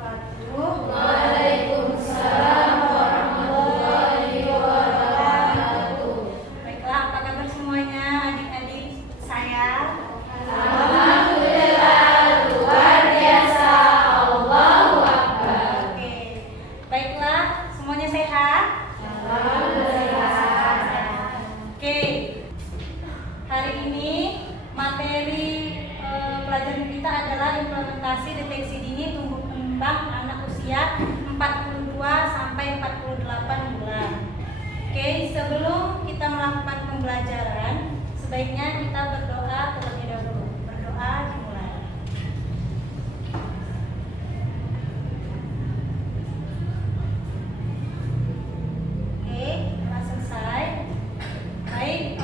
wabarakatuh. Waalaikumsalam warahmatullahi wabarakatuh. Baiklah, apa kabar semuanya adik-adik saya? Alhamdulillah, luar biasa. Allahu Akbar. Oke, baiklah, semuanya sehat? Alhamdulillah. Oke, hari ini materi pelajaran kita adalah implementasi deteksi dini tumbuh kembang anak usia 42 sampai 48 bulan. Oke, sebelum kita melakukan pembelajaran, sebaiknya kita berdoa terlebih dahulu. Berdoa dimulai. Oke, telah selesai. Baik,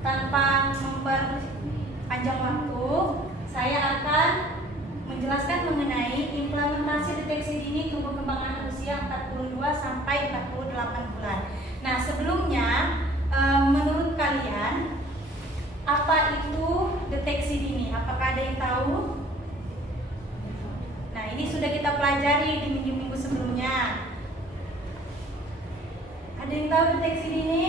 tanpa memperpanjang waktu, saya akan menjelaskan mengenai implementasi deteksi dini tumbuh kembang anak usia 42 sampai 48 bulan. Nah, sebelumnya menurut kalian apa itu deteksi dini? Apakah ada yang tahu? Nah, ini sudah kita pelajari di minggu-minggu sebelumnya. Ada yang tahu deteksi dini?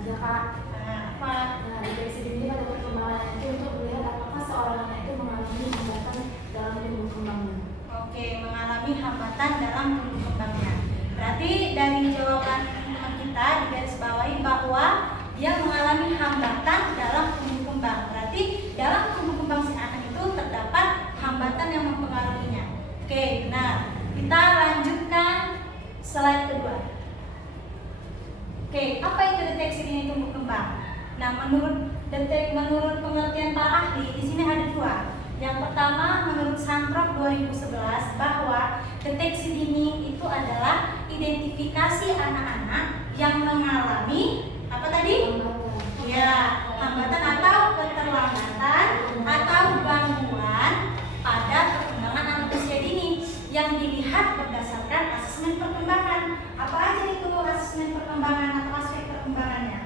Ada Kak. Nah, apa? Nah, deteksi dini pada perkembangan itu untuk melihat apakah seorang anak itu mengalami hambatan dalam tumbuh kembangnya. Oke, mengalami hambatan dalam tumbuh kembangnya. Berarti dari jawaban teman kita digarisbawahi bahwa dia mengalami hambatan dalam tumbuh kembang. Berarti dalam tumbuh kembang si anak itu terdapat hambatan yang mempengaruhinya. Oke, benar. Kita lanjutkan slide kedua. Oke, apa itu deteksi dini tumbuh kembang? Nah, menurut pengertian para ahli di sini ada dua. Yang pertama, menurut Santrop 2011 bahwa deteksi dini itu adalah identifikasi anak-anak yang mengalami apa tadi? Ya, hambatan atau keterlambatan atau gangguan pada perkembangan anak usia dini yang dilihat berdasarkan asesmen perkembangan. Apa aja itu asesmen perkembangan atau aspek perkembangannya?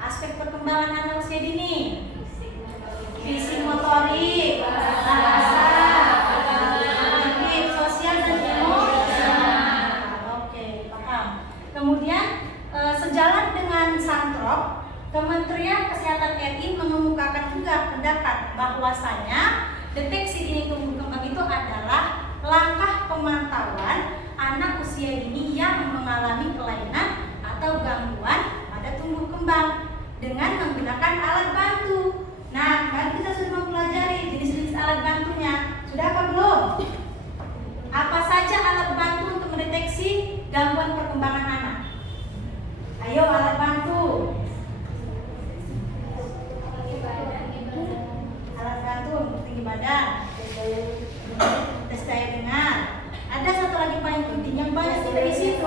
Aspek perkembangan anak usia dini: fisik, motorik, bahasa, kognitif, sosial dan emosional. Oke, paham. Kemudian sejalan dengan Santrop, Kementerian Kesehatan RI mengemukakan juga pendapat bahwasanya deteksi dini tumbuh kembang itu adalah langkah pemantauan anak usia dini yang mengalami kelainan atau gangguan pada tumbuh kembang dengan menggunakan alat bantu. Nah, kemarin kita sudah mempelajari jenis-jenis alat bantunya. Sudah apa belum? Apa saja alat bantu untuk mendeteksi gangguan perkembangan anak? Ayo, alat bantu. Alat bantu untuk tinggi badan, tes daya dengar. Ada satu lagi paling penting yang banyak tidak di situ.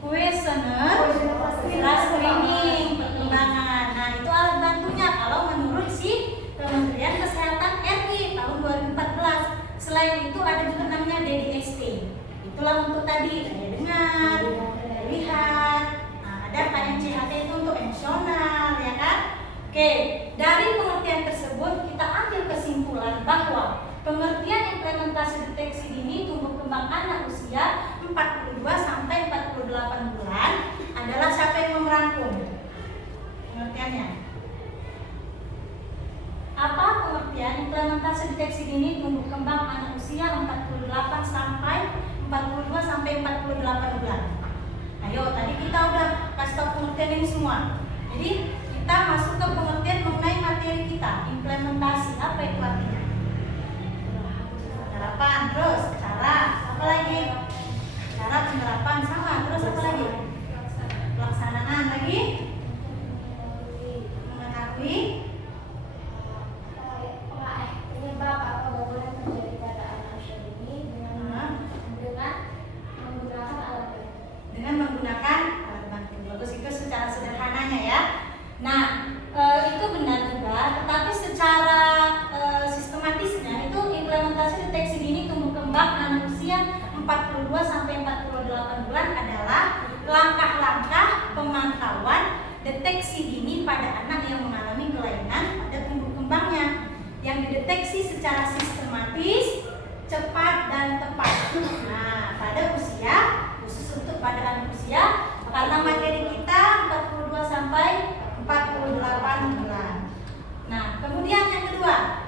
Kuesioner, screening perkembangan. Nah, itu alat bantunya kalau menurut si Kementerian Kesehatan RI tahun 2014. Selain itu ada juga namanya DDST. Itulah untuk tadi daya dengar, daya lihat. Nah, ada KMCHT itu untuk emosional, ya kan? Oke, dari pengertian tersebut kita ambil kesimpulan bahwa pengertian implementasi deteksi dini tumbuh kembang anak usia 42 sampai 48 bulan adalah siapa yang merangkum pengertiannya? Apa pengertian implementasi deteksi dini tumbuh kembang anak usia 48 sampai 42 sampai 48 bulan? Ayo, tadi kita udah kasih tahu pengertian ini semua. Jadi kita masuk ke pengertian mengenai materi kita, implementasi. Apa itu artinya? Penerapan, terus cara, apa lagi? Cara penerapan sama, terus apa lagi? Pelaksanaan lagi? Mengetahui Penyebab atau gangguan yang terjadi pada anak usia dini dengan menggunakan alat bantu. Dengan menggunakan alat bantu. Bagus, itu secara sederhananya ya. Nah, itu benar juga, tetapi secara sistematisnya itu implementasi deteksi dini tumbuh kembang anak usia 42 sampai 48 bulan adalah langkah-langkah pemantauan deteksi dini pada anak yang mengalami kelainan pada tumbuh kembangnya yang dideteksi secara sistematis biologis, cepat dan tepat. Nah, pada usia, khusus untuk pada anak usia, karena materi kita 42 sampai 48 bulan. Nah, kemudian yang kedua,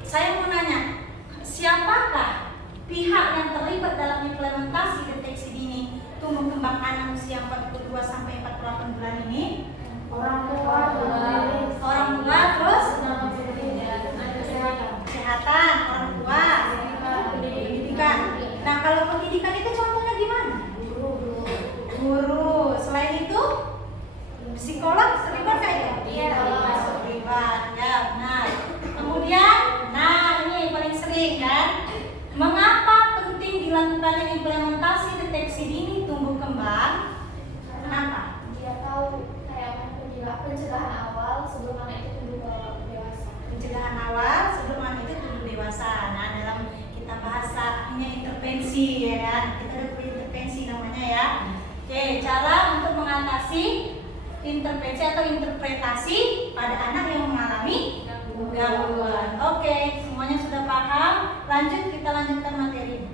saya mau nanya, siapakah pihak yang terlibat dalam implementasi deteksi dini tumbuh kembang anak usia 42 sampai 48 bulan ini? Orang tua, Orang tua, terus kesehatan, kesehatan, orang tua, pendidikan. Nah, kalau pendidikan itu contohnya gimana? Guru. Selain itu, psikolog terlibat nggak ya? Iya. Terlibat, ya benar. Kemudian, nah ini paling sering kan? Mengapa penting dilakukannya implementasi deteksi dini tumbuh kembang? Kenapa? Dia tahu kayak pencegahan awal sebelum anak itu tumbuh dewasa. Pencegahan awal sebelum anak itu tumbuh dewasa. Nah, dalam kita bahasa ini intervensi ya kan? Kita ada intervensi namanya ya. Oke, cara untuk mengatasi intervensi atau interpretasi pada anak yang mengalami gangguan. Oke, semuanya sudah paham. Lanjut, kita lanjutkan materi.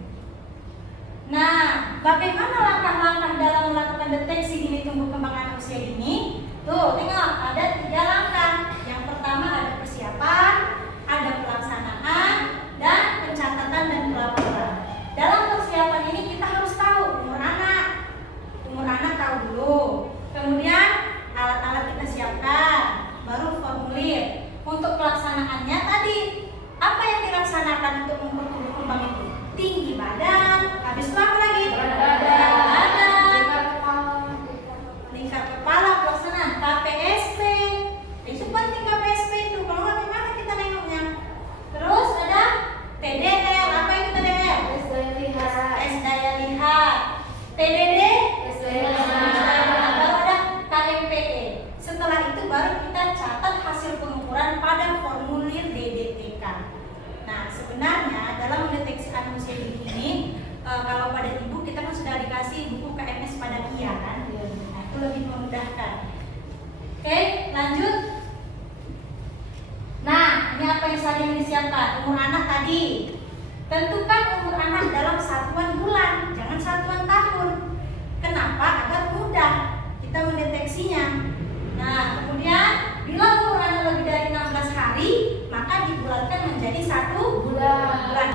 Nah, bagaimana langkah-langkah dalam melakukan deteksi dini tumbuh kembang anak usia dini? Tuh, tengok, ada 3 langkah. Yang pertama ada persiapan, ada pelaksanaan, dan pencatatan dan pelaporan. Dalam persiapan ini kita harus tahu umur anak. Umur anak tahu dulu. Kemudian alat-alat kita siapkan, baru formulir. Untuk pelaksanaannya tadi, apa yang dilaksanakan untuk umur tumbuh kembang itu? Tinggi badan, habis itu apa lagi? Badan, lingkar kepala, pelaksanaan KPSP. Itu penting KPSP itu. Kalau nggak gimana kita nengoknya? Terus ada TDL, apa itu TDL? Tes daya lihat. TDD? Baru ada KMPE. Setelah itu baru kita catat hasil pengukuran pada formulir DDTK. Nah, sebenarnya dalam mendeteksi anak usia dini ini, kalau pada ibu kita kan sudah dikasih buku KMS pada Kia kan? Nah, itu lebih memudahkan. Oke, lanjut. Nah, ini apa yang disiapkan? Umur anak tadi. Tentukan umur anak dalam satuan bulan, jangan satuan tahun. Kenapa? Agar mudah kita mendeteksinya. Nah, kemudian bila umur anak lebih dari 16 hari, maka dibulatkan menjadi 1 bulan.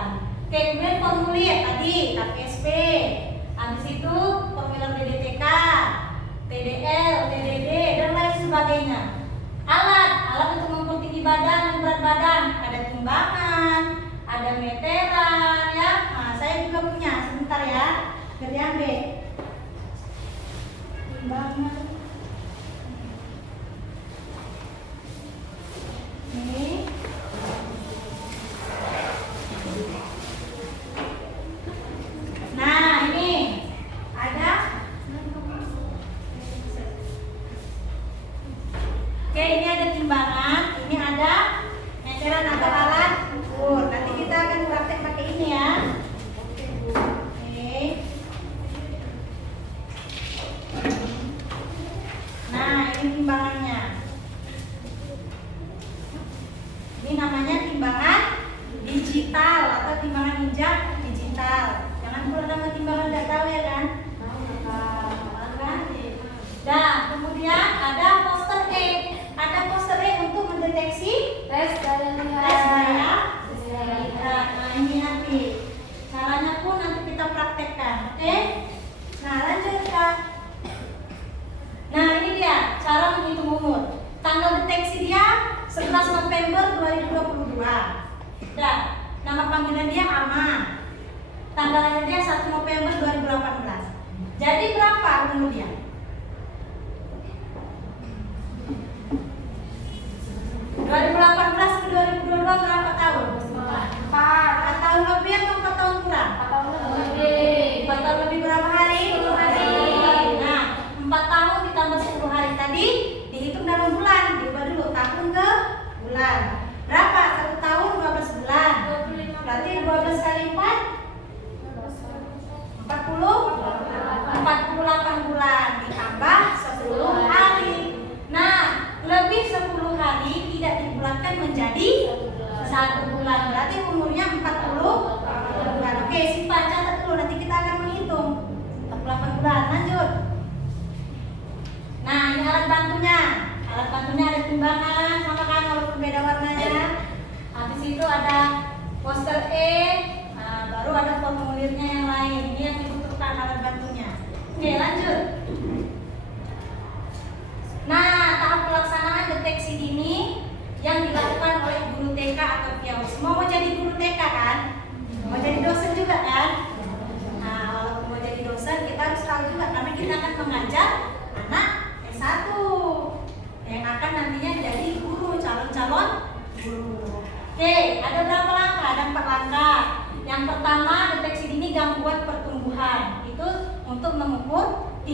Oke, kemudian formulir tadi KPSP, habis itu formulir DDTK, TDL, TDD, dan lain sebagainya. Alat untuk mengukur tinggi badan dan berat badan, ada timbangan, ada meteran, ya. Nah, saya juga punya, sebentar ya, biar diambil. Timbangan. Ini. Nah, ini ada. Oke, ini ada timbangan, ini ada meteran atau alat ukur. Nanti kita akan praktek pakai ini ya. Oke. Nah, ini timbangannya. Ini namanya timbangan digital atau timbangan injak digital. Jangan pula nama timbangan tidak tahu ya kan? Nah, kemudian ada poster E. Ada poster E untuk mendeteksi tes daya lihat. Nah, ini nanti caranya pun nanti kita praktekkan, oke? Nah, lanjut Kak. Nah, ini dia cara menghitung umur. Tanggal deteksi dia 11 November 2022. Dan nama panggilan dia Ama. Tanggal lahir dia 1 November 2018. Jadi berapa umur dia? ke 2022 berapa tahun? 4 tahun lebih atau 4 tahun kurang? 4 tahun lebih berapa hari? 10 hari. Nah, 4 tahun ditambah 10 hari tadi dihitung dalam bulan. Diubah dulu tahun ke bulan. Berapa? 1 tahun 12 bulan. Berarti 12 kali 4 48 bulan ditambah 10 hari. Nah, lebih 10 hari tidak dibulatkan menjadi 1 bulan. Berarti umurnya 14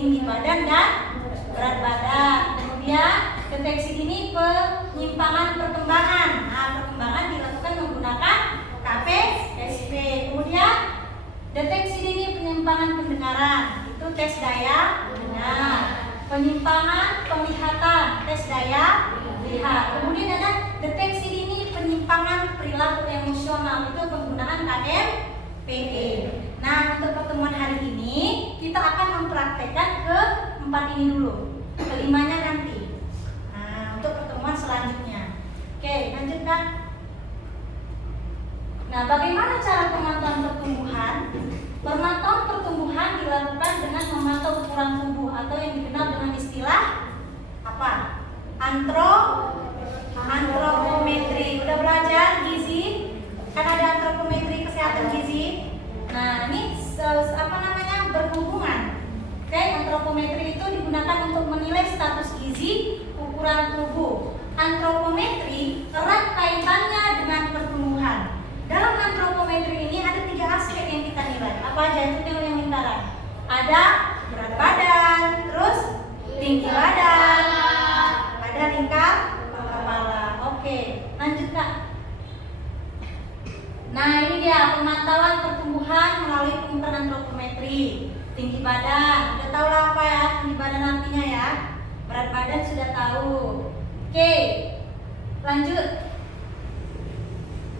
tinggi badan dan berat badan. Kemudian deteksi dini penyimpangan perkembangan. Nah, perkembangan dilakukan menggunakan KPSP. Kemudian deteksi dini penyimpangan pendengaran, itu tes daya dengar. Penyimpangan penglihatan, tes daya lihat. Kemudian ada deteksi dini penyimpangan perilaku emosional, itu penggunaan KMPE. Nah, untuk pertemuan hari ini kita akan mempraktekkan keempat ini dulu, kelimanya nanti. Nah, untuk pertemuan selanjutnya. Oke, lanjutkan. Nah, bagaimana cara pemantauan pertumbuhan? Pemantauan pertumbuhan dilakukan dengan memantau ukuran tubuh atau yang dikenal dengan istilah apa? Antropometri. Udah belajar gizi? Kan ada antropometri kesehatan gizi. Nah, ini berhubungan. Oke, antropometri itu digunakan untuk menilai status gizi, ukuran tubuh. Antropometri erat kaitannya dengan pertumbuhan. Dalam antropometri ini ada 3 aspek yang kita nilai. Apa aja itu yang lingkaran? Ada berat badan, terus tinggi badan, ada lingkar kepala. Oke, lanjut Kak. Nah, ini dia pemantauan pertumbuhan melalui pengukuran antropometri. Tinggi badan, udah tahu lah apa ya tinggi badan artinya ya. Berat badan sudah tahu. Oke, lanjut.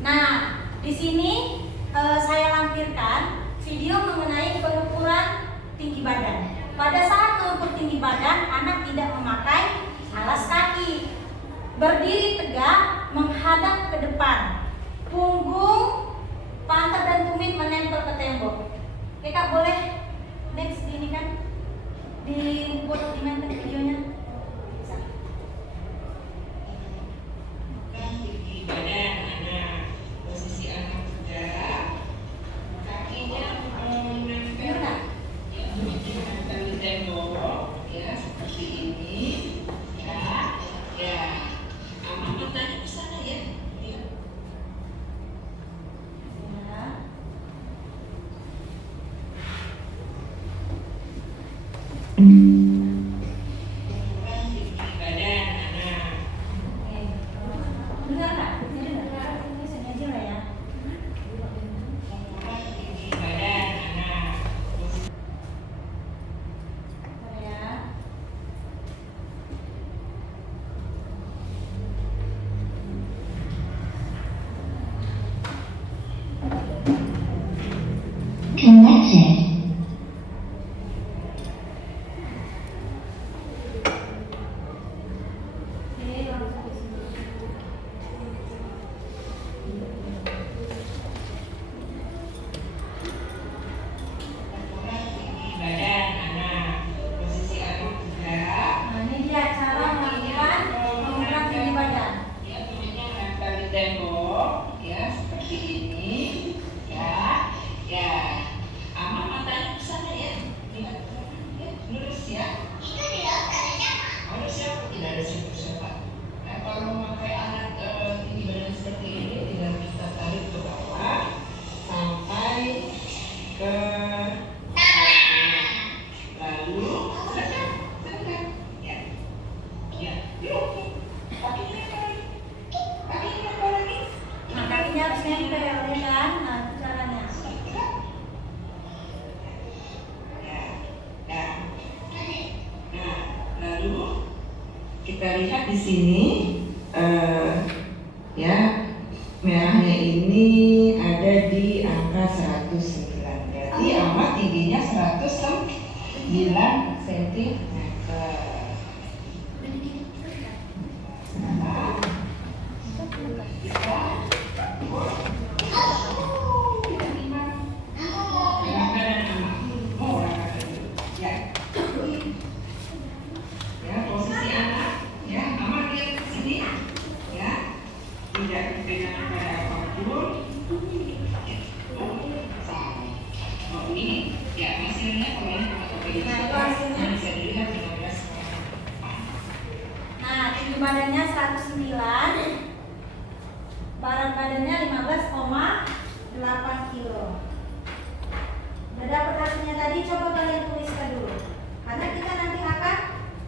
Nah, di sini saya lampirkan video mengenai pengukuran tinggi badan. Pada saat mengukur tinggi badan, anak tidak memakai alas kaki. Berdiri tegak, menghadap ke depan. Punggung, pantat dan tumit menempel ke tembok. Oke Kak, boleh next ini kan dibuat dimainkan videonya. Bisa. Tinggi badan anak, posisi anak tegak, kakinya menempel di tembok, ya seperti ini, ya. Matanya ke sana ya. Connected. Kita lihat di sini, ya merahnya ini ada di angka 109. Berarti amat tingginya 109 cm.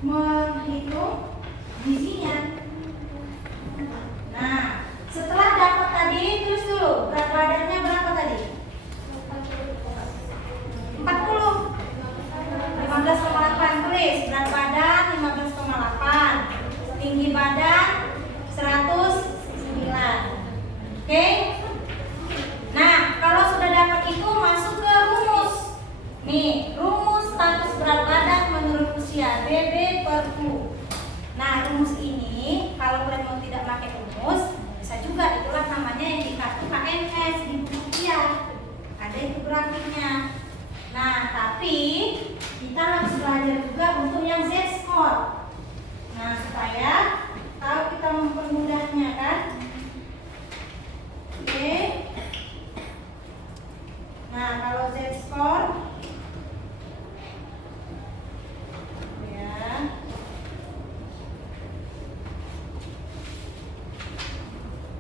menghitung gizinya. Nah, setelah dapat tadi, tulis dulu berat badannya berapa tadi? 40. 15,8. Tulis berat badan 15,8. Tinggi badan 109. Oke? Nah, kalau sudah dapat itu masuk ke rumus. Nih, rumus status berat badan menurut usia BB per U. Nah, rumus ini kalau kalian mau tidak pakai rumus, bisa juga. Itulah namanya yang di kartu KMS di buku usia. Ada itu grafiknya. Nah, tapi kita harus belajar juga untuk yang Z-score. Nah, supaya tahu kita mempermudahnya kan. Oke. Nah, kalau Z-score ya.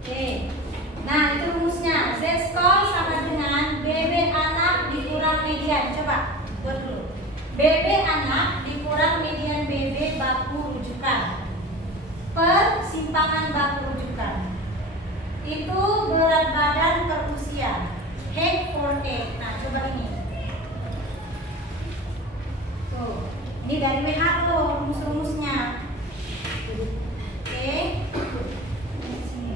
Oke. Nah, itu rumusnya. Z-score sama dengan BB anak dikurang median. Coba buat dulu. BB anak dikurang median BB baku rujukan per simpangan baku rujukan. Itu berat badan per usia. Height for age. Nah, coba ini. Tuh, ini dari WHO rumus-rumusnya. Oke. Sini.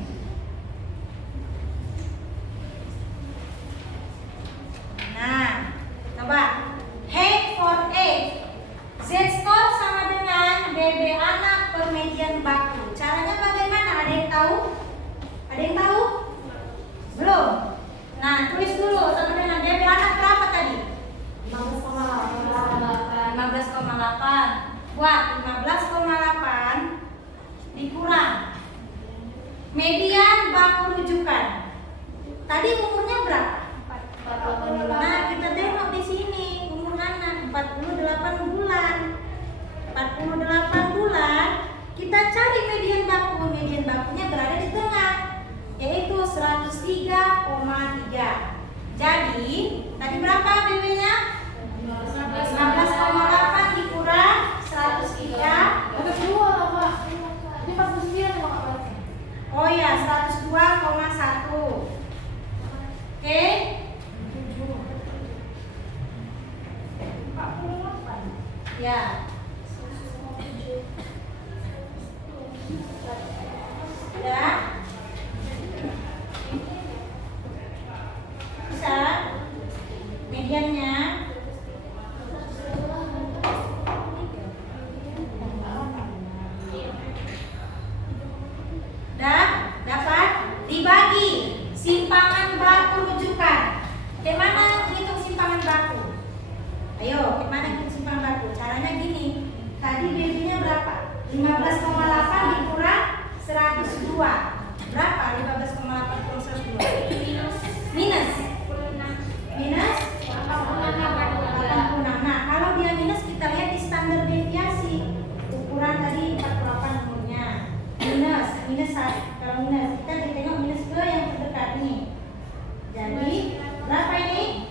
Nah, coba. Height for age. Z-score sama dengan BB anak per median baku. Caranya bagaimana? Ada yang tahu? Ada yang tahu? Belum? Nah, tulis dulu sama dengan BB anak berapa tadi? 15,8. Buat 15,8 dikurang median baku rujukan. Tadi umurnya berapa? 40. Nah, kita tengok di sini umur anak 48 bulan. 48 bulan, kita cari median baku. Median bakunya berada di tengah, yaitu 103,3. Jadi, tadi berapa BB-nya? 15,8 dikurang 103. Ini 49 kalau nggak baca. Oh ya, 102,1. Oke. 48. Ya. Ya. Bisa. Mediannya dapat dibagi simpangan baku rujukan. Bagaimana hitung simpangan baku? Ayo, gimana hitung simpangan baku? Caranya gini. Tadi BB-nya berapa? 15,8 dikurang 102. Berapa? 15,8 kurang 102. Minus. Minus 86. Nah, kalau dia minus kita lihat di standar deviasi. Ukuran tadi 48 umurnya. Minus kalau minus kita tengok minus ke yang terdekat nih. Jadi berapa ini?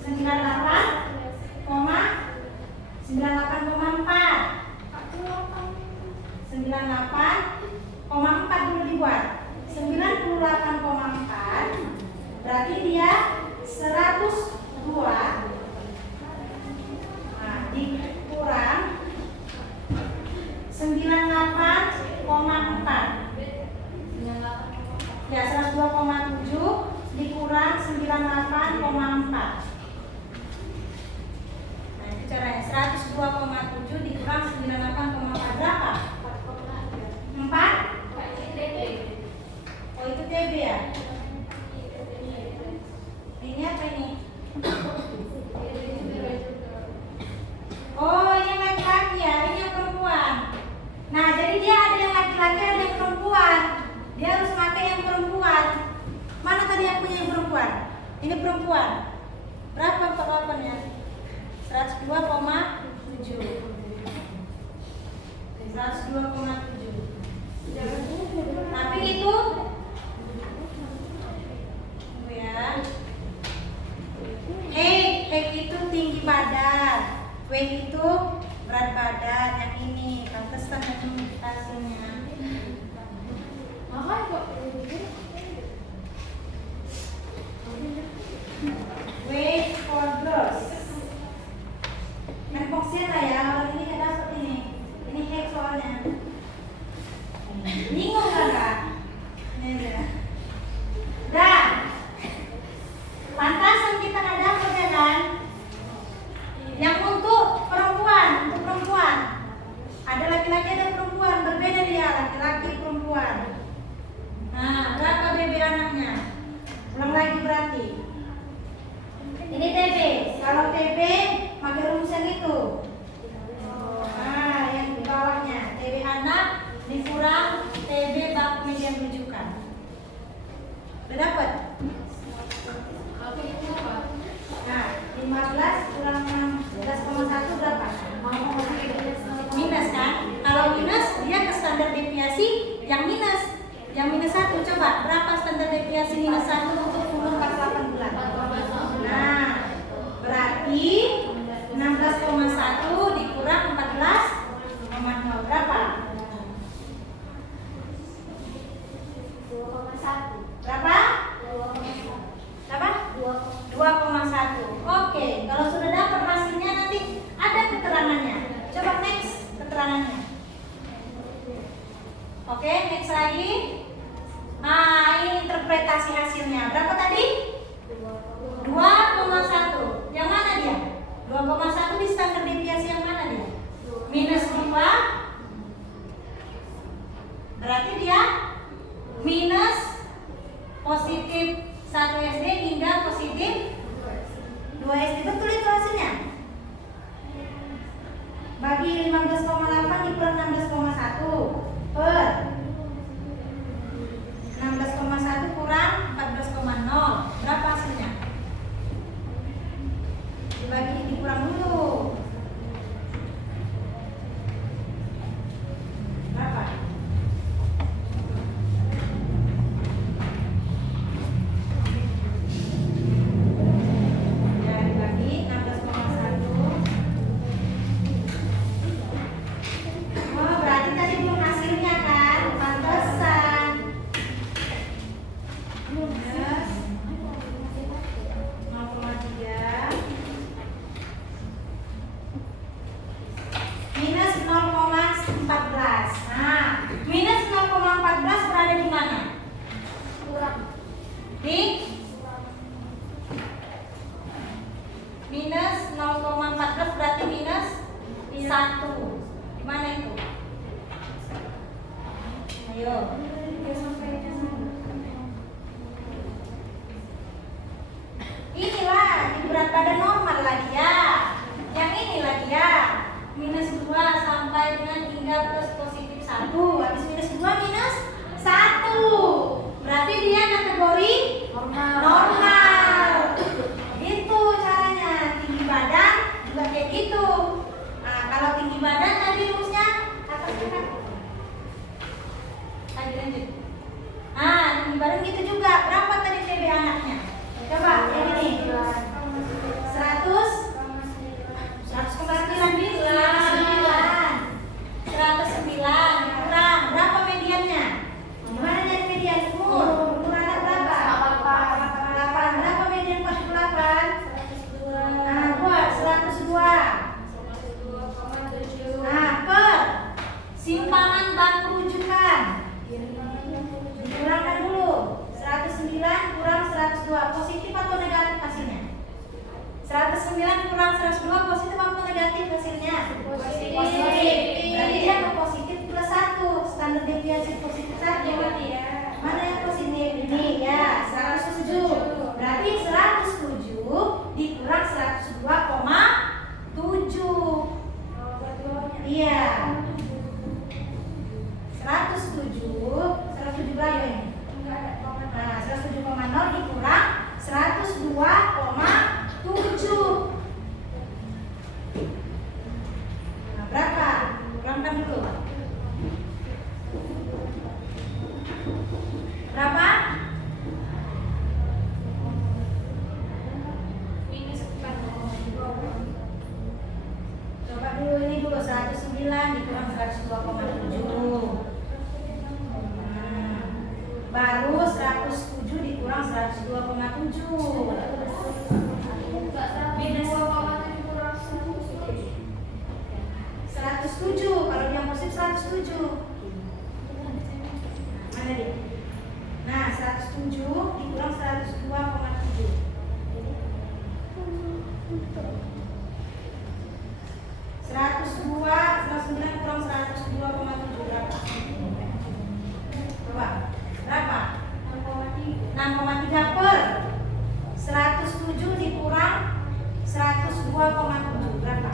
98,4 dulu dibuat. 98,4 berarti dia 102. Nah, dikurang 98,4. Ya, 102,7 dikurang 98,4. Nah, itu caranya. 102,7 dikurang 98,4 berapa? 4? Oh, itu TB ya? Ini apa ini? Oh, ini yang laki-laki ya, ini yang perempuan. Nah, jadi dia ada yang laki-laki, ada yang perempuan. Dia harus pakai yang perempuan. Mana tadi yang punya yang perempuan? Ini perempuan. Berapa 48 ya? 102,7. 102,7. Tapi itu ya. Height itu tinggi badan. Weight itu berat badan yang ini, pantesan hasilnya. Makanya kok Weight for girls. Main boxnya lah ya, kalau ini nggak dapet ini. Ini hack soalnya. Bingung nggak? Ini dia. Dah. Pantasan kita nggak dapet ya kan? Yang untuk perempuan. Ada laki-laki ada perempuan, berbeda dia laki-laki perempuan. Nah, berapa BB anaknya? Ulang lagi berarti. Ini TB. Kalau TB pakai rumusan itu. Nah, yang di bawahnya TB anak dikurang TB baku median rujukan. Udah dapat? oke itu apa? Nah, 15 kurang 16,1 berapa? Minus kan? Kalau minus dia ke standar deviasi yang minus. Yang minus 1 coba berapa standar deviasi minus 1 untuk umur 48 bulan? Nah, berarti 16,1 dikurang 14,0 berapa? 2,1. Berapa? 2,1. Berapa? 2,1. Oke, kalau sudah dapat hasilnya nanti ada keterangannya. Coba next keterangannya. Oke, next lagi. Nah, ini interpretasi hasilnya. Berapa tadi? 2,1. Yang mana dia? 2,1 di standar deviasi yang mana dia? Minus 2. Berarti dia minus positif 1 SD hingga positif 2 SD. Betul itu hasilnya? Bagi 15,8 dikurang 16,1 per 16,1 kurang 14,0. Berapa hasilnya? Dibagi dikurang dulu. Berapa? Ya, dibagi 16,1. Oh, berarti tadi belum hasilnya kan? Pantesan. Minus 0,3 minus 0,14. Nah, minus 0,14 berada di mana? Di minus 0,14 berarti minus 1. Di mana itu? Ayo. Inilah di berat badan normal lah dia. Yang inilah dia. Minus 2 sampai dengan hingga plus positif 1. Habis minus 2 minus 1. Berarti dia kategori normal. Gitu caranya. Tinggi badan juga kayak gitu. Nah, kalau tinggi badan tadi rumusnya atas ke kaki. Lanjut. Nah, tinggi badan gitu juga. Berapa tadi TB anaknya? Coba yang ini. 109 kurang berapa mediannya? Gimana jadi median umur? Umur anak berapa? 48. Berapa median 48? Nah, buat 102. Nah, per simpanan baku rujukan dikurangkan dulu. 109 kurang 102 positif atau negatif hasilnya? 109 kurang 102 positif atau negatif hasilnya? Positif. Berarti dia ke positif plus 1. Standar deviasi positif 1. Mana yang positif? Ini ya 107. Berarti 107 dikurang 102,7. Iya. 107 berapa ini? Nah, 107,0 dikurang 102,7. Nah, berapa? Kurangkan dulu. Berapa? minus 4. Coba dulu ini dulu 2,7 berapa?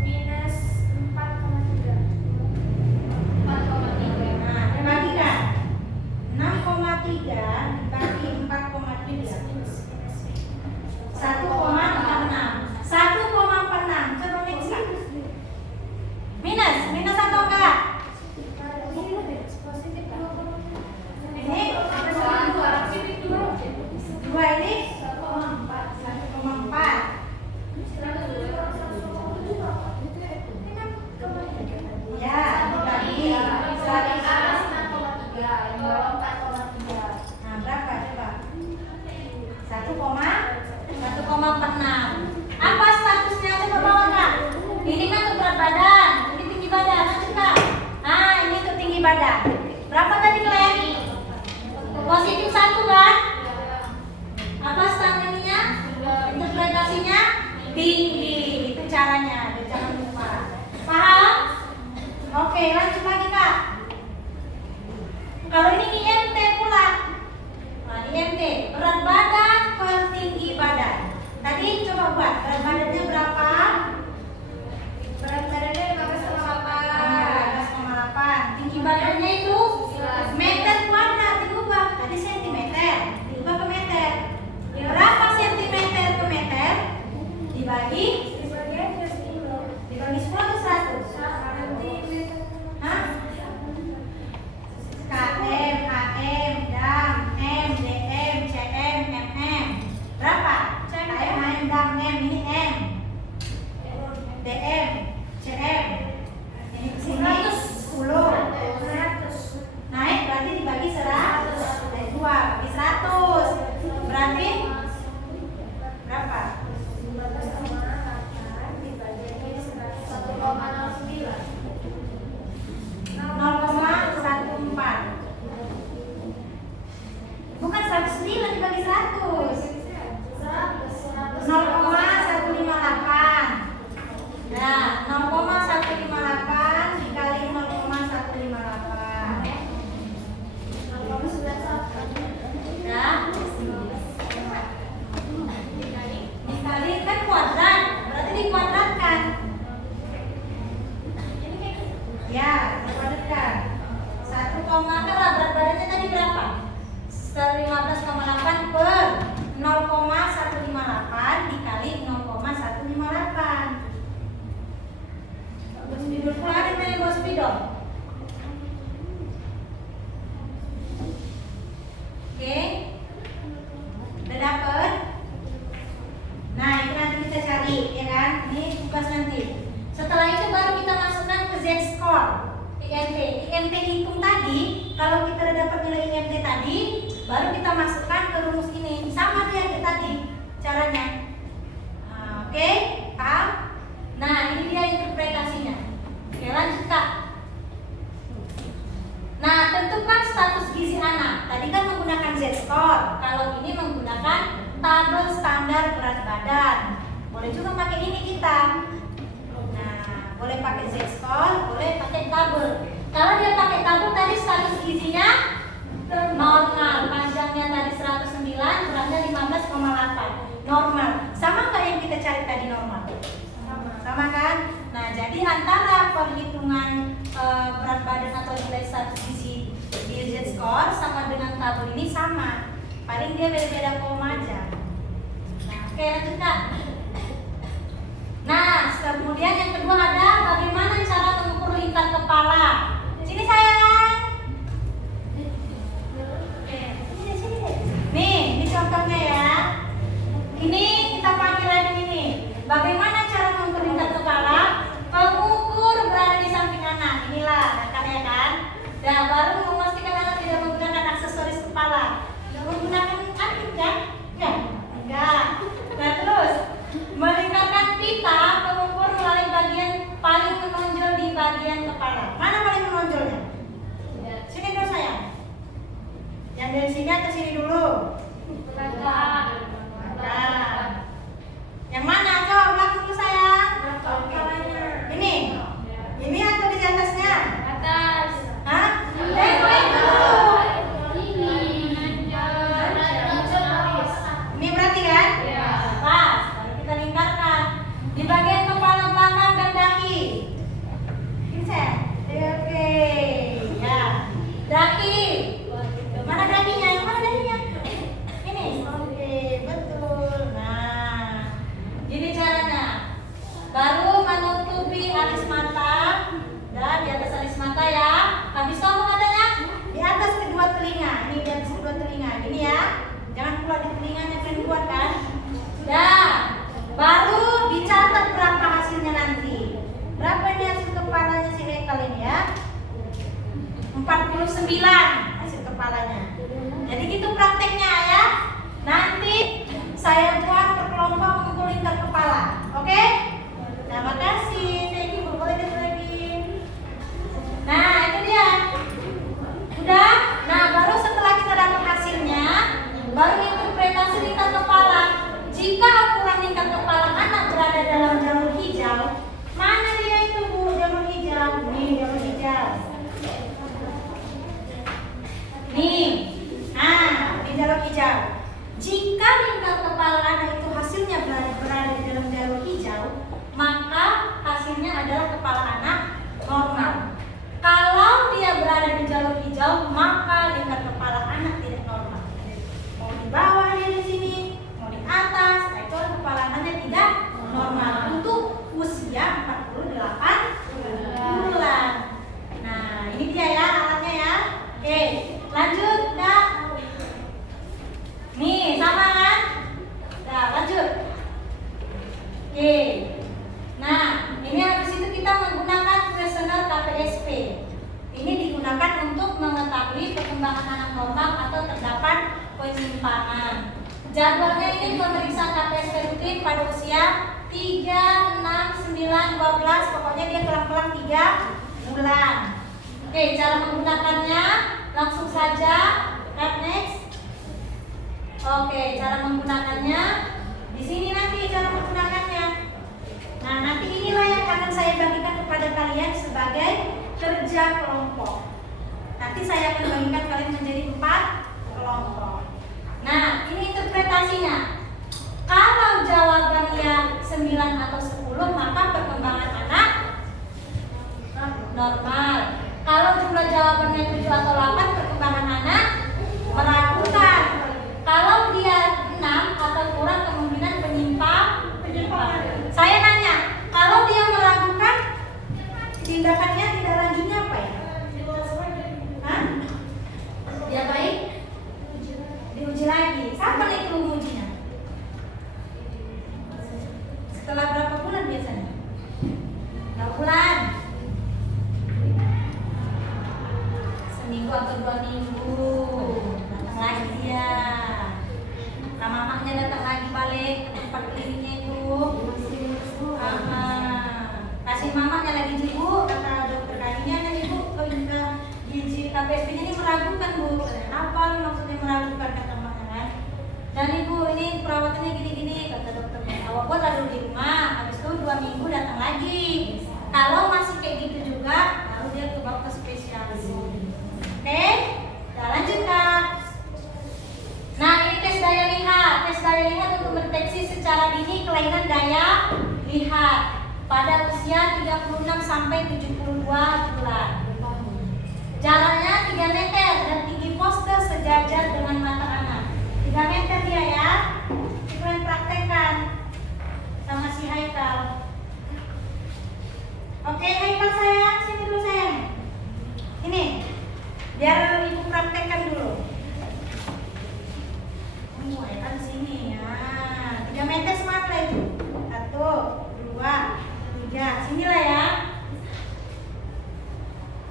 Minus 4,3. 4,3. Nah, bagikan 6,3 dibagi 4,3 1,46. 1,46. Coba next Kak. Minus atau enggak? Ini 2 ini 1,4. Ya, dibagi 100. Nah, berapa coba? 1,46. Apa statusnya? Coba bawa Kak. Ini kan untuk berat badan, ini tinggi badan, lanjut Kak. Nah, ini untuk tinggi badan. Berapa tadi Glenn? Positif 1 kan? Apa standarnya? Interpretasinya tinggi. Itu caranya, jangan lupa. Paham? Oke, lanjut lagi Kak. Kalau ini IMT pula. Nah, IMT, berat badan per tinggi badan. Tadi coba buat, berat badannya berapa? Berat badannya 15,8. Tinggi badannya itu meter kuadrat diubah. Tadi sentimeter, diubah ke meter. Berapa sentimeter ke meter? Dibagi 10 atau 100? Hah? KM, AM, DAM, M, DM, CM, MM. Berapa? KM, AM, DAM, M, ini M. DM, CM. Ini kesini 10. Naik berarti dibagi 100. Naik 2, bagi 100. Berarti berapa? 0,14. Bukan 109 dibagi 100. 0,158. Nah, 0,158 dikali 0,158. Nah, dikali kan kuadrat, berarti dikuadratkan. Ya, dikuadratkan. 1, kan berat badannya tadi berapa? 15,8 per 0,158 dikali 0,158. Ada yang bawa spidol? Oke, udah dapet? Nah, itu nanti kita cari, ya kan? Ini tugas nanti. Setelah itu baru kita masukkan ke Z-score, IMT. IMT hitung tadi, kalau kita udah dapat nilai IMT tadi, baru kita masukkan ke rumus ini. Sama dia kayak tadi caranya. Nah, oke, paham? Nah, ini dia interpretasinya. Oke, lanjut Kak. Nah, tentukan status gizi anak. Tadi kan menggunakan Z-score. Kalau ini menggunakan tabel standar berat badan. Boleh juga pakai ini kita. Nah, boleh pakai Z-score, boleh pakai tabel. Kalau dia pakai tabel tadi status gizinya normal. Panjangnya tadi 109, beratnya 15,8. Normal. Sama nggak yang kita cari tadi normal? Sama kan? Nah, jadi antara perhitungan berat badan atau nilai status gizi di Z-score sama dengan tabel ini sama. Paling dia beda-beda koma aja. Nah, oke, lanjut Kak. Nah, kemudian yang kedua ada bagaimana cara mengukur lingkar kepala. Sini sayang. Nih, ini contohnya ya. Ini kita panggil lagi ini. Bagaimana cara mengukur lingkar kepala? Pengukur berada di samping anak. Inilah ya kan. Dan baru memastikan anak tidak menggunakan aksesoris kepala. Menggunakan anting kan? Enggak. Nah, terus melingkarkan pita pengukur melalui bagian paling menonjol di bagian kepala. Mana paling menonjolnya? Sini dulu sayang. Yang dari sini atau sini dulu? Belakang. Yang mana? Coba belakang dulu sayang. Ini atau di atasnya? Atas. Hah? Ini berarti kan? Pas. Baru kita lingkarkan. Di Nih, nah ini jalur hijau. Jika lingkar kepala anak itu hasilnya berada di dalam jalur hijau, maka hasilnya adalah kepala anak normal. Kalau dia berada di jalur hijau, maka lingkar kepala anak tidak normal. Mau di bawah dia di sini, mau di atas, nah itu kepala anaknya tidak normal untuk usia 48 bulan. Nah, ini dia ya alatnya ya. Oke, lanjut Kak. Nih, sama kan? Nah, lanjut. Oke. Nah, ini habis itu kita menggunakan kuesioner KPSP. Ini digunakan untuk mengetahui perkembangan anak normal atau terdapat penyimpangan. Jadwalnya ini pemeriksaan KPSP rutin pada usia 3, 6, 9, 12, pokoknya dia pelan-pelan 3 bulan. Oke, cara menggunakannya langsung saja. Next. Oke, cara menggunakannya di sini nanti cara menggunakannya. Nah, nanti inilah yang akan saya bagikan kepada kalian sebagai kerja kelompok. Nanti saya akan bagikan kalian menjadi 4 kelompok. Nah, ini interpretasinya. Kalau jawabannya 9 atau 10, maka perkembangan anak normal. Kalau jumlah jawabannya 7 atau 8, perkembangan anak meragukan. Kalau dia 6 atau kurang, kemungkinan penyimpangan. Saya nanya, kalau dia meragukan, tindakannya tidak lanjutnya apa ya? Hah? Dia baik? Diuji lagi. Kapan itu mengujinya? Setelah berapa bulan biasanya? 2 bulan. Seminggu atau 2 minggu. Datang lagi dia. Nah, mamanya datang lagi balik ke tempat kliniknya itu. Kasih mamanya lagi ibu, kata dokter kayaknya nih ibu ke gizi KPSP-nya ini meragukan bu. Apa maksudnya meragukan kata mamanya kan? Dan ibu ini perawatannya gini-gini kata dokternya. Awal buat lalu di rumah, habis itu 2 minggu datang lagi. Kalau masih kayak gitu juga, baru dia ke dokter spesialis. Oke, kita lanjut Kak. Nah, ini tes daya lihat. Tes daya lihat untuk mendeteksi secara dini kelainan daya lihat pada usia 36 sampai 72 bulan. Jaraknya 3 meter dan tinggi poster sejajar dengan mata anak. 3 meter dia ya. Kalian praktekkan sama si Haikal. Oke, Haikal sayang, sini dulu sayang. Ini, biar ibu praktekkan dulu. Haikal sini ya. 3 meter semata itu. 1, 2, 3. Sinilah ya.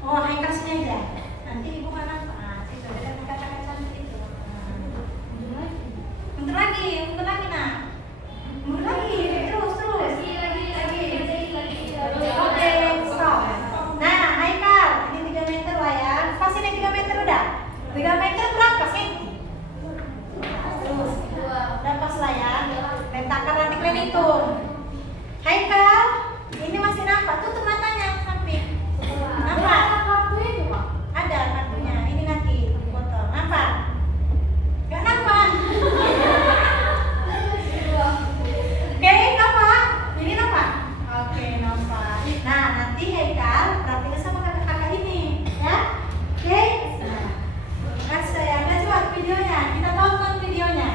Oh, Haikal sini aja. Nanti ibu kan apa? Situ ada kata-kata cantik itu. Mundur lagi nah. Mundur lagi, terus. Oke, stop. Nah, Haikal, ini 3 meter lah ya. Pas ini 3 meter udah. 3 meter berapa senti? Terus, udah pas lah ya. Letakkan nanti kalian hitung. Haikal, ini masih nampak. Tutup matanya sampai. Nampak? Ada kartunya. Ini nanti foto. Nampak? Gak nampak? Oke, nampak? Ini nampak? Oke, nampak. Nah, nanti Haikal praktiknya sama kakak ini, ya? Oke? Nah, kasih saya ada coba videonya. Kita tonton videonya.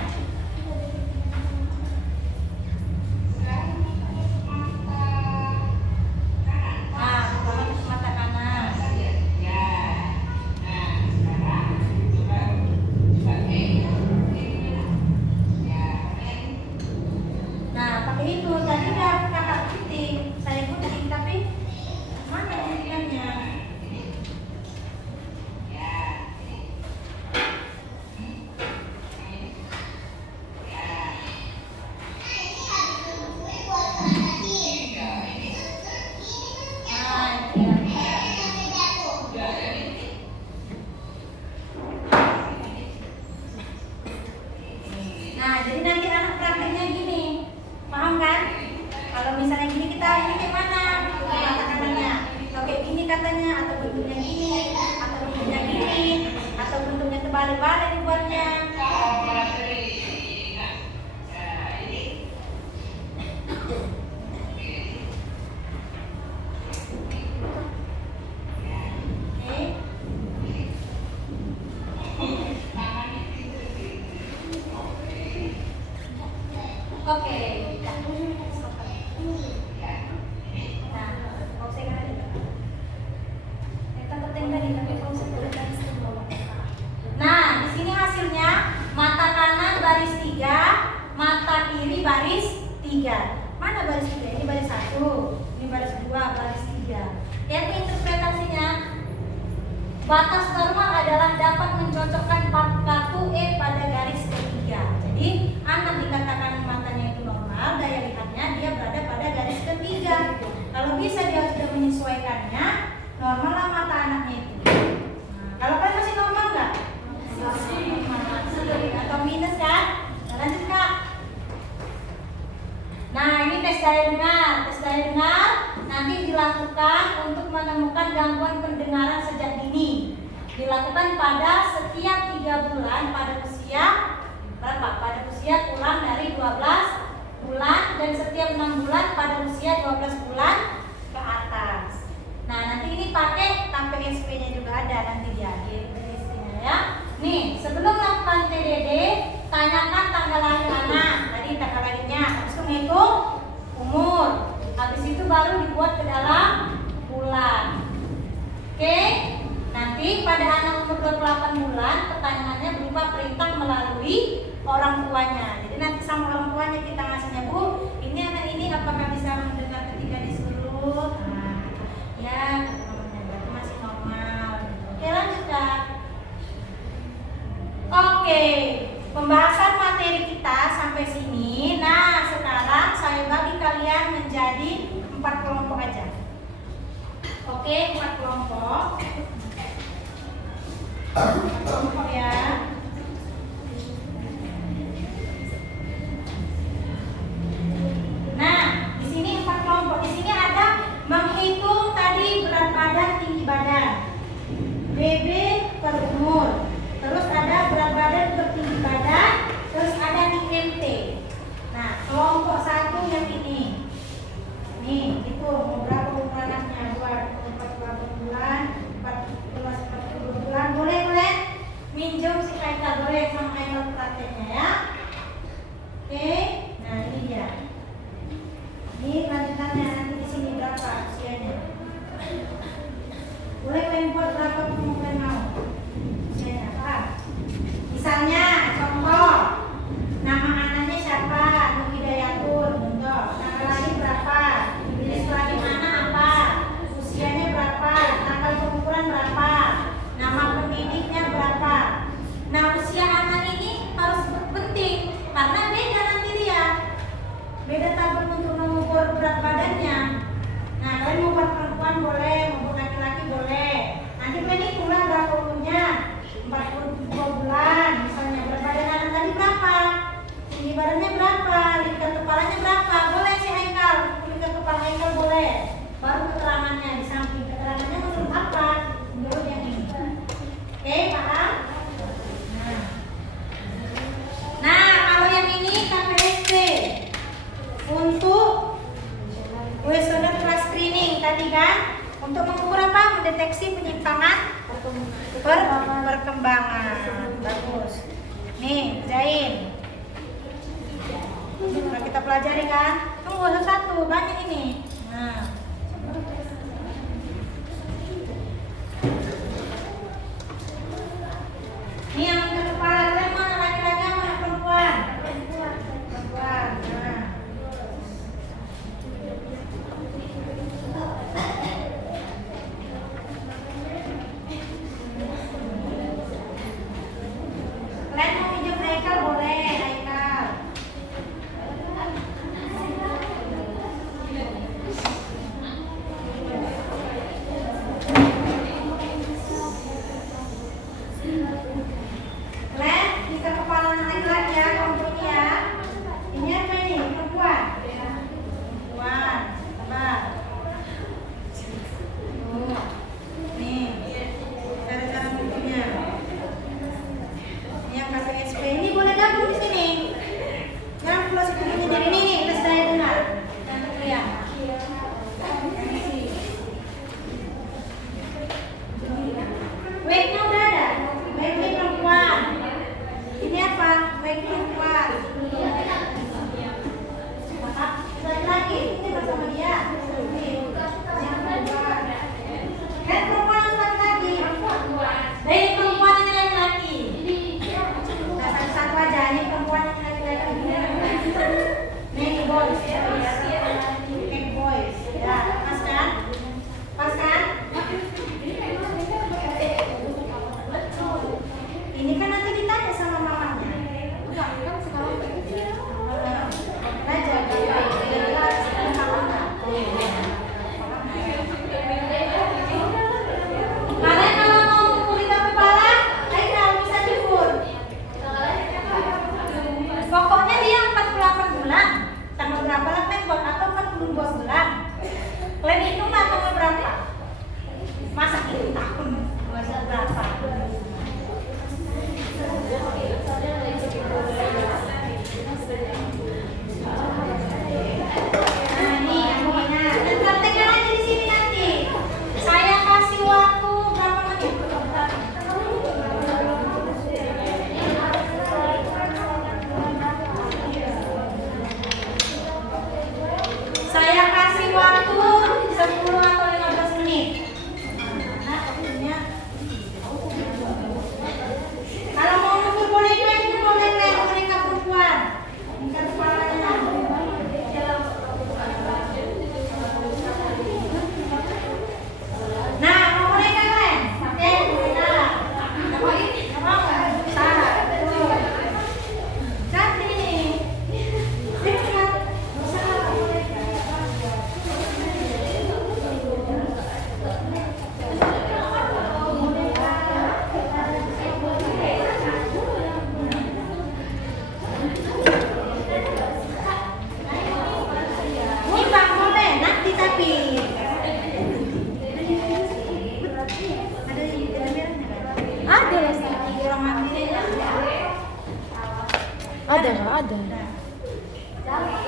dibalik-balik dibuatnya. Oke. Nah, mau saya kali. Kita keting tadi tapi kalau saya boleh tadi sebelum. Nah, di sini hasilnya mata kanan baris 3, mata kiri baris 3. Mana baris 3? Ini baris 1, ini baris 2, baris 3. Lihat interpretasinya. Batas normal adalah dapat mencocokkan kartu E pada garis ketiga. Jadi anak dikatakan matanya itu normal, daya lihatnya dia berada pada garis ketiga. Kalau bisa dia sudah menyesuaikannya, normal lah mata anaknya itu. Nah, kalau kan masih normal nggak? Masih. Atau minus kan? Nah, lanjut Kak. Nah, ini tes daya dengar. Tes daya dengar nanti dilakukan untuk menemukan gangguan pendengaran sejak dini. Dilakukan pada setiap 3 bulan pada usia berapa? Pada usia kurang dari 12 bulan dan setiap 6 bulan pada usia 12 bulan ke atas. Nah, nanti ini pakai KPSP-nya juga ada nanti dia di PSP-nya ya. Nih, sebelum melakukan TDD, tanyakan tanggal lahir anak. Tadi tanggal lahirnya, habis itu menghitung umur. Habis itu baru dibuat ke dalam bulan. Oke? Nanti pada anak umur 28 bulan, pertanyaannya berupa perintah melalui orang tuanya. Jadi nanti sama orang tuanya kita ngasihnya, Bu, ini anak ini apakah bisa mendengar ketika disuruh? Nah, ya, berarti masih normal. Oke, lanjut Kak. Oke, pembahasan materi kita sampai sini. Nah, sekarang saya bagi kalian menjadi 4 kelompok aja. Oke, 4 kelompok. 4 kelompok ya. Nah, di sini 4 kelompok. Di sini ada menghitung tadi berat badan, tinggi badan, BB per umur. Terus ada berat badan per tinggi badan, terus ada IMT. Nah, kelompok 1 yang ini. Nih, itu mau berapa umur anaknya? 24 bulan, 42 bulan. Boleh minjem si Haikal, boleh sama Haikal prakteknya ya. Oke, nah ini dia. Ini lanjutannya nanti di sini berapa usianya? Boleh kalian buat berapa umur kalian mau? Usianya apa? Misalnya contoh, nama anaknya siapa? Nur Hidayatul, contoh. Tanggal lahir berapa? Jenis kelamin anak apa? Usianya berapa? Tanggal pengukuran berapa? Nama pendidiknya berapa? Nah, usia anak ini harus penting karena beda nanti dia. Beda tabel untuk mengukur berat badannya. Nah, kalian mau buat perempuan boleh, mau buat laki-laki boleh. Nanti kalian hitunglah berapa umurnya. 42 bulan misalnya. Berat badan anak tadi berapa? Tinggi badannya berapa? Lingkar kepalanya berapa? Boleh si Haikal, lingkar kepala Haikal boleh. Baru keterangannya di samping. Keterangannya menurut apa? Menurut yang ini. Oke, paham? Nah, kalau yang ini KPSP untuk kuesioner kelas screening tadi kan, untuk mengukur apa? Mendeteksi penyimpangan perkembangan. Bagus. Nih, Zain. Sudah kita pelajari kan? Tunggu satu-satu, banyak ini. Nah. Ini yang ke kepala kalian mana, laki-laki mana perempuan? Perempuan. Nah. Kalian mau pinjam Haikal boleh, Haikal. bulan. Kalian hitung lah tanggal berapa? Masa itu tahun 2000 berapa? Nah ini yang pokoknya. Dan praktekkan aja di sini nanti. Saya kasih waktu berapa menit? Saya kasih waktu 10 atau 15 menit. Nah, waktunya. Kalau mau ngukur boneka itu boneka perempuan. Bukan kepalanya. Nah, mau boneka kan? Oke, boneka. Mau nggak? Salah. Cantik nih. Lihat. Ini Bang boleh nanti tapi ada di dalamnya ada di orang mandi Ada nggak? Ada.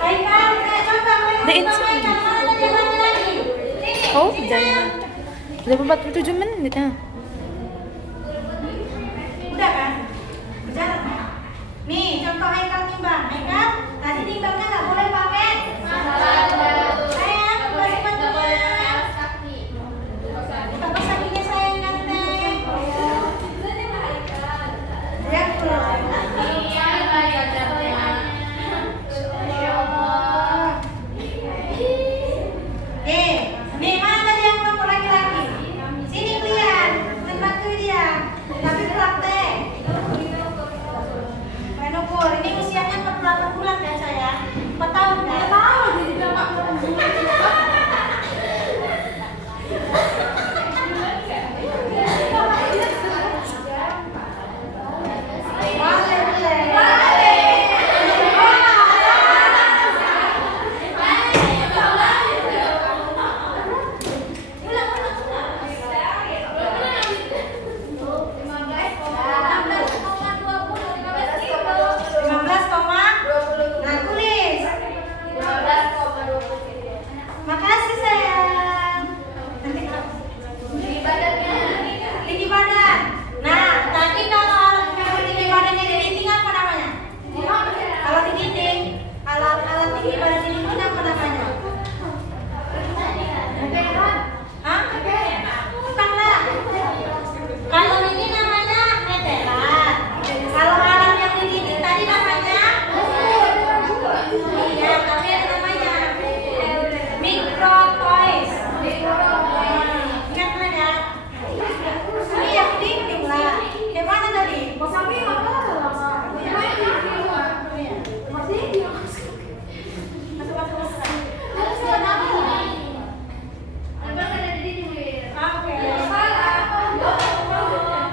Hai kan, coba The main Inside. mana tadi lagi? Ini. Oh, ini jangan. saya. Udah 47 menit. Ah. Udah kan? Berjalan kan? Nih, contoh Haikal timbang. Haikal, tadi timbangnya nggak boleh pakai. Sayang, buat sepatunya. Pakai sakinya sayang ganteng. Ya, pulang. Nih mana tadi yang kelompok laki-laki? Sini kalian, bantu dia. Tapi praktek. Main ukur, ini usianya 48 bulan kan saya? 4 tahun kan? Tahu jadi berapa bulan? Makasih sayang. Tinggi badan. Nah, tadi kalau tinggi badannya dinding apa namanya? Kalau di dinding, alat tinggi badan di dinding apa namanya? Hah? Bukanlah. Kalau ini namanya meteran. Kalau alat yang di dinding tadi namanya iya, tapi ada namanya micro toys. Ingat kan ya? Ini yang dinding lah. Yang mana tadi? Oke.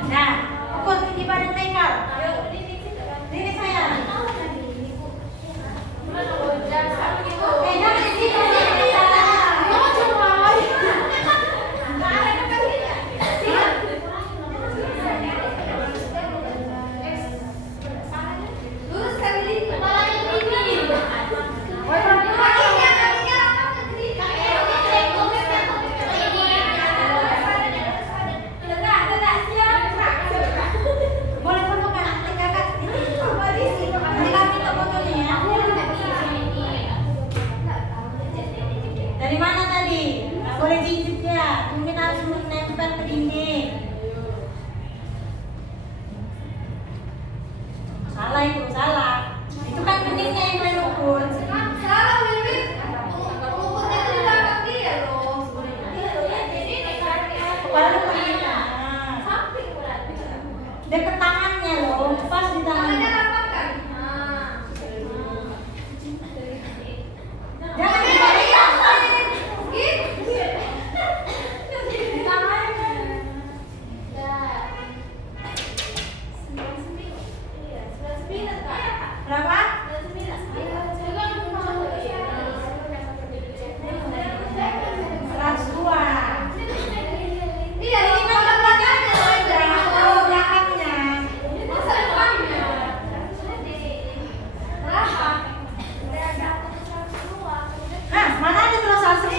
Nah, ukur tinggi badan Haikal. Ini sayang. Jangan di situ. Boleh foto kan? Kakak, ini nanti kami minta fotonya ya. Dari mana tadi? Nggak boleh jinjit ya. Mungkin harus nempel ke dinding. Salah itu, salah. Itu kan dindingnya yang kalian ukur. Kepala lu pakai deket tangannya loh, pas di tangannya. Jangan dibalik.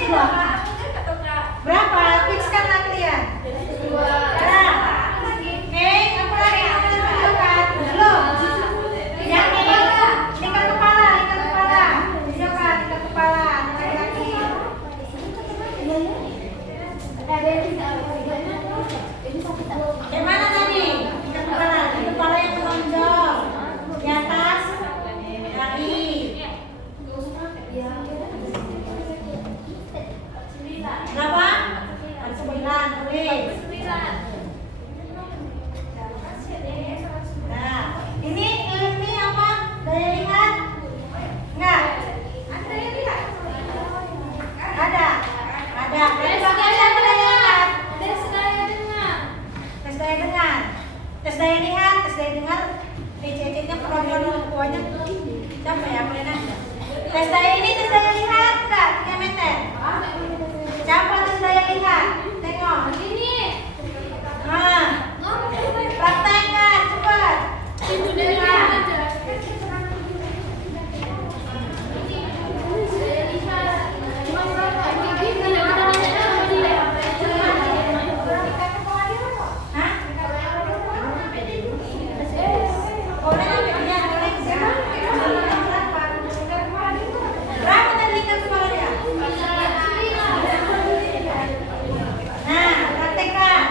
dua. Berapa? Fixkanlah kalian. Nah, oke, apa lagi yang kalian tunjukkan? Belum. Yang ini ikat kepala, ikat kepala. Tunjukkan ikat kepala. Laki-laki. Yang mana tadi? Ikat kepala. Ikat kepala yang menonjol. Di atas dahi. Berapa? Ada 9. Tulis. Nah, ini apa? Daya lihat? Enggak? Ada. Berarti bagian apa daya lihat? Tes daya dengar. Tes daya lihat, tes daya dengar. Cecetnya program pokoknya capek ya kalian aja. Tes daya ini tes daya lihat enggak? 3 meter. Siapa tes daya lihat? Tengok. Nah, praktekkan cepat. Hah? Boleh ya, boleh ya. Berapa tadi ikat kepalanya? Nah, praktekkan.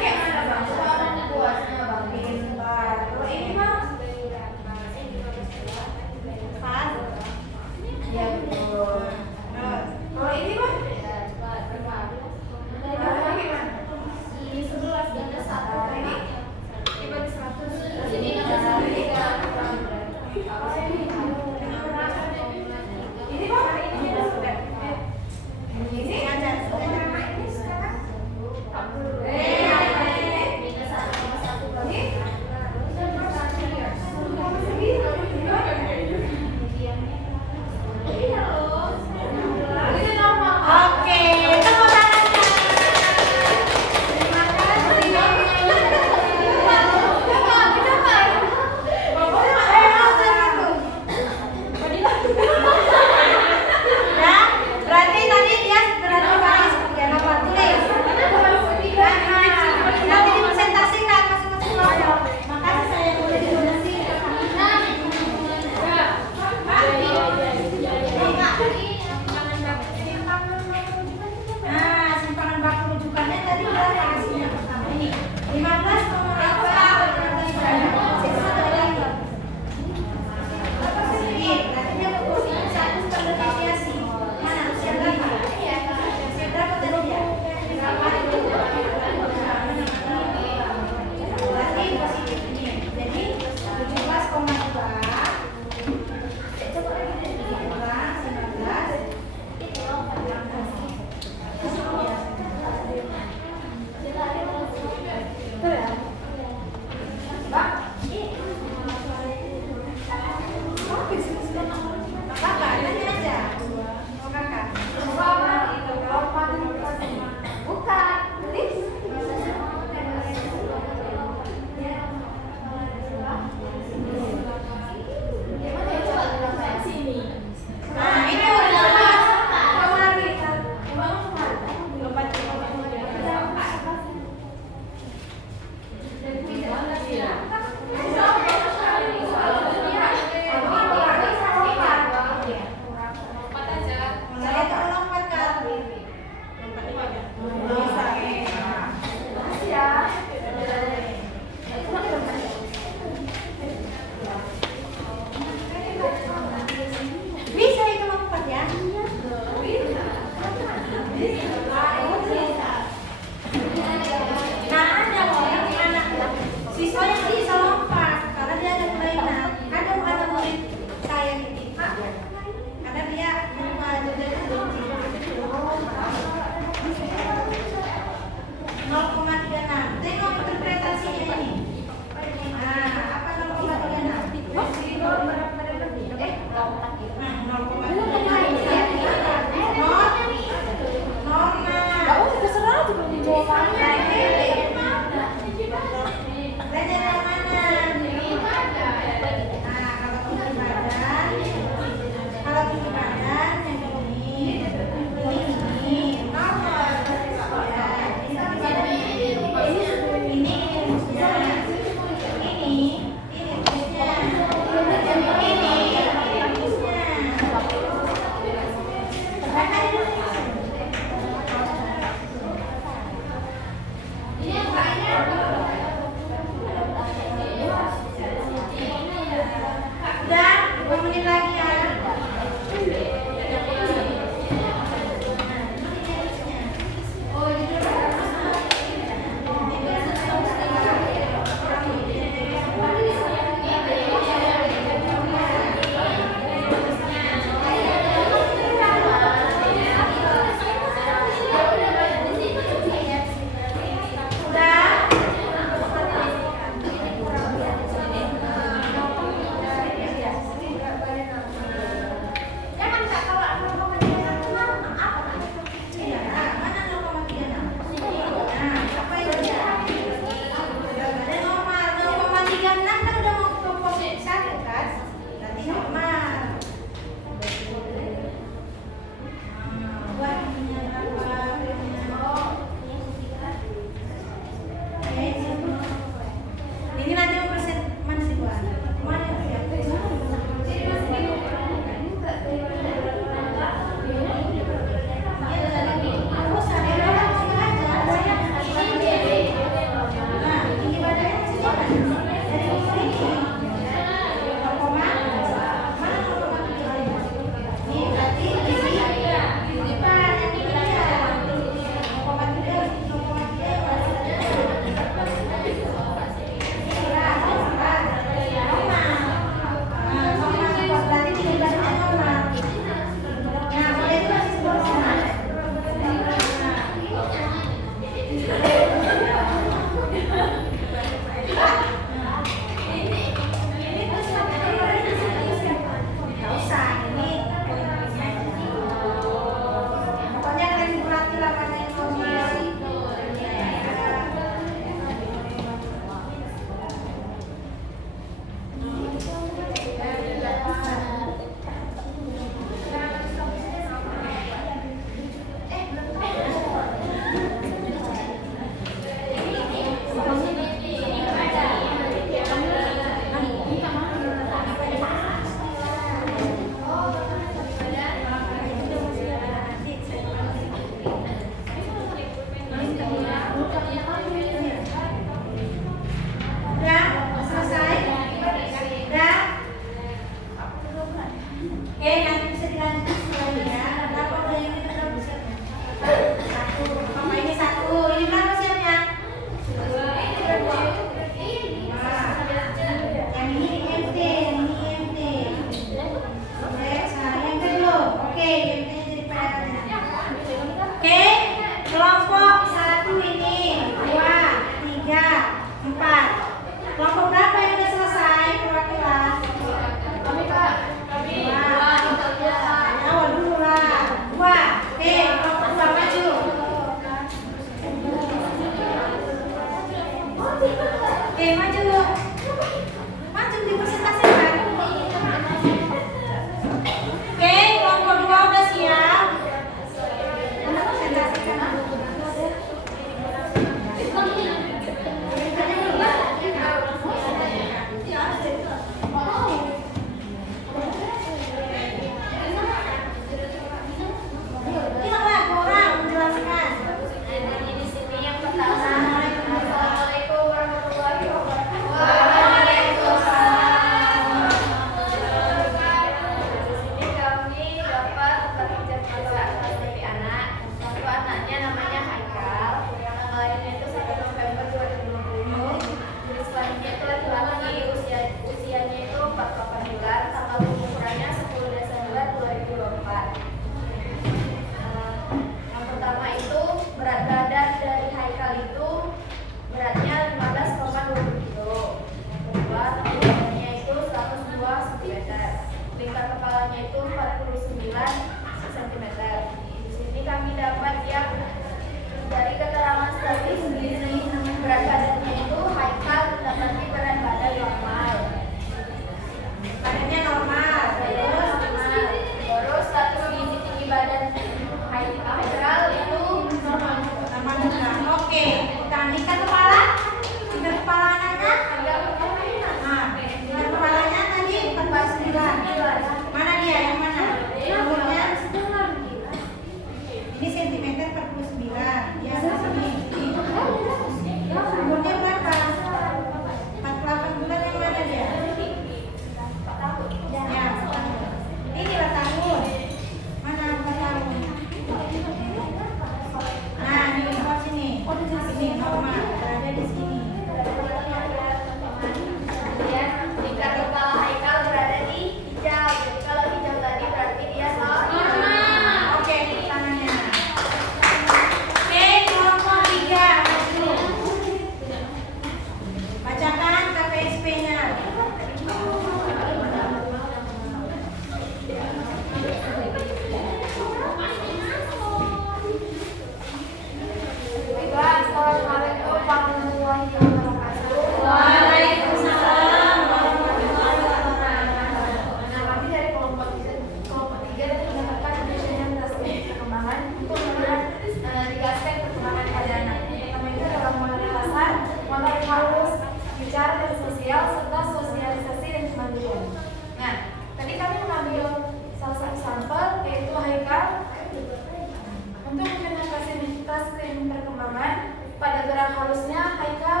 gerak halusnya Haikal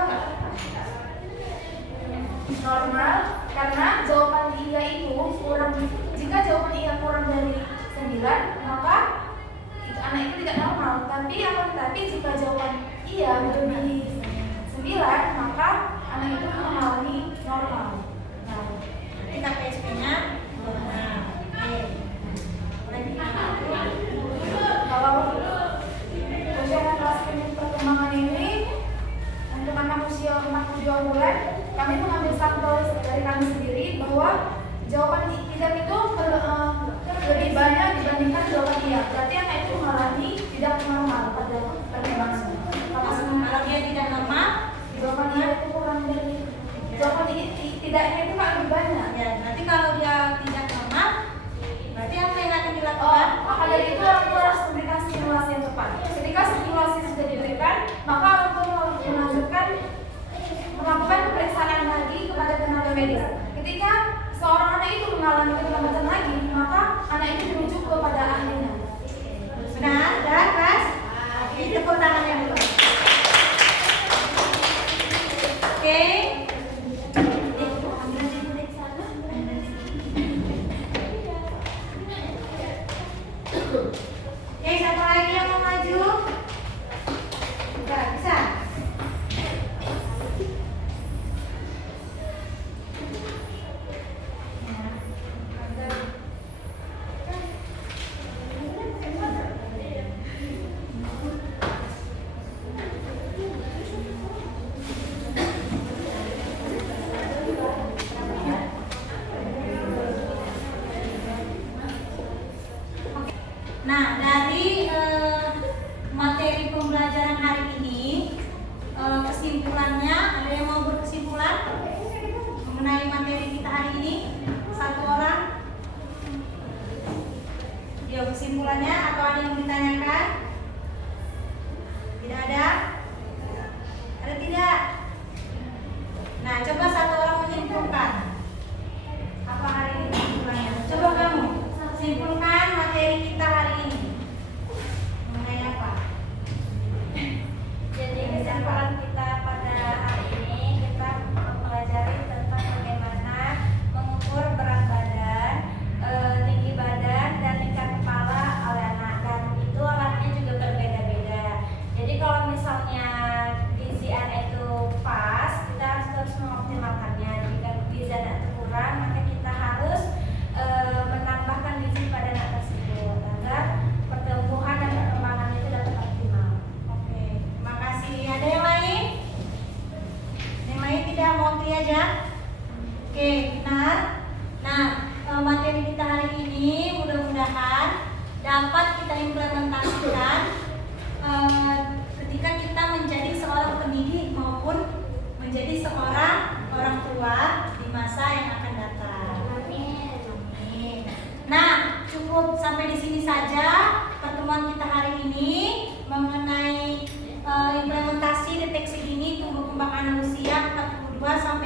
normal, karena jawaban iya itu kurang. Jika jawaban iya kurang dari 9, maka anak itu tidak normal. Tapi jika jawaban iya melebihi 9, maka anak itu mengalami normal. Nah, nanti KPSP-nya normal. Oke. Kalau usia kelas perkembangan ini untuk anak usia 42 bulan, kami mengambil sampel dari kami sendiri bahwa jawaban tidak itu lebih banyak dibandingkan jawaban iya. Berarti anak itu mengalami tidak normal pada perkembangan. Kalau dia tidak normal, Jawaban iya itu kurang dari jawaban tidaknya itu kan lebih banyak. ya nanti kalau dia tidak normal, berarti apa yang akan dilakukan? Maka dari itu orang tua harus memberikan stimulasi yang tepat. Ketika stimulasi sudah diberikan, maka orang tua melakukan pemeriksaan lagi kepada tenaga medis. Ketika seorang anak itu mengalami keterlambatan lagi, maka anak itu dirujuk kepada ahlinya. Benar, dan Mas? Oke, tepuk tangannya dulu. Oke. Oke, satu lagi yang mau maju. Bisa. Nah, dari materi pembelajaran hari ini, kesimpulannya, ada yang mau berkesimpulan mengenai materi kita hari ini? Satu orang? Yuk, kesimpulannya atau ada yang mau ditanyakan? Tidak ada? Ada tidak? Nah, coba satu orang menyimpulkan apa hari ini kesimpulannya. Coba kamu simpulkan materi kita hari ini mengenai apa? Jadi kesimpulan kita pada hari ini kita mempelajari tentang bagaimana mengukur berat badan, tinggi badan, dan tingkat kepala oleh anak, dan itu alatnya juga berbeda-beda. Jadi kalau misalnya gizi anak itu pas, kita harus terus mengoptimalkannya. Jika gizi anak itu kurang, maka kita harus menambahkan gizi pada anak tersebut agar pertumbuhan dan perkembangan itu dapat optimal. Oke, terima kasih. Ada yang lain? Yang lain tidak, mau aja? Oke, benar. Nah, materi kita hari ini mudah-mudahan dapat kita implementasikan ketika kita menjadi seorang pendidik maupun menjadi seorang orang tua di masa yang akan datang. Amin. Nah, cukup sampai di sini saja pertemuan kita hari ini mengenai implementasi deteksi dini tumbuh kembang anak usia 42 sampai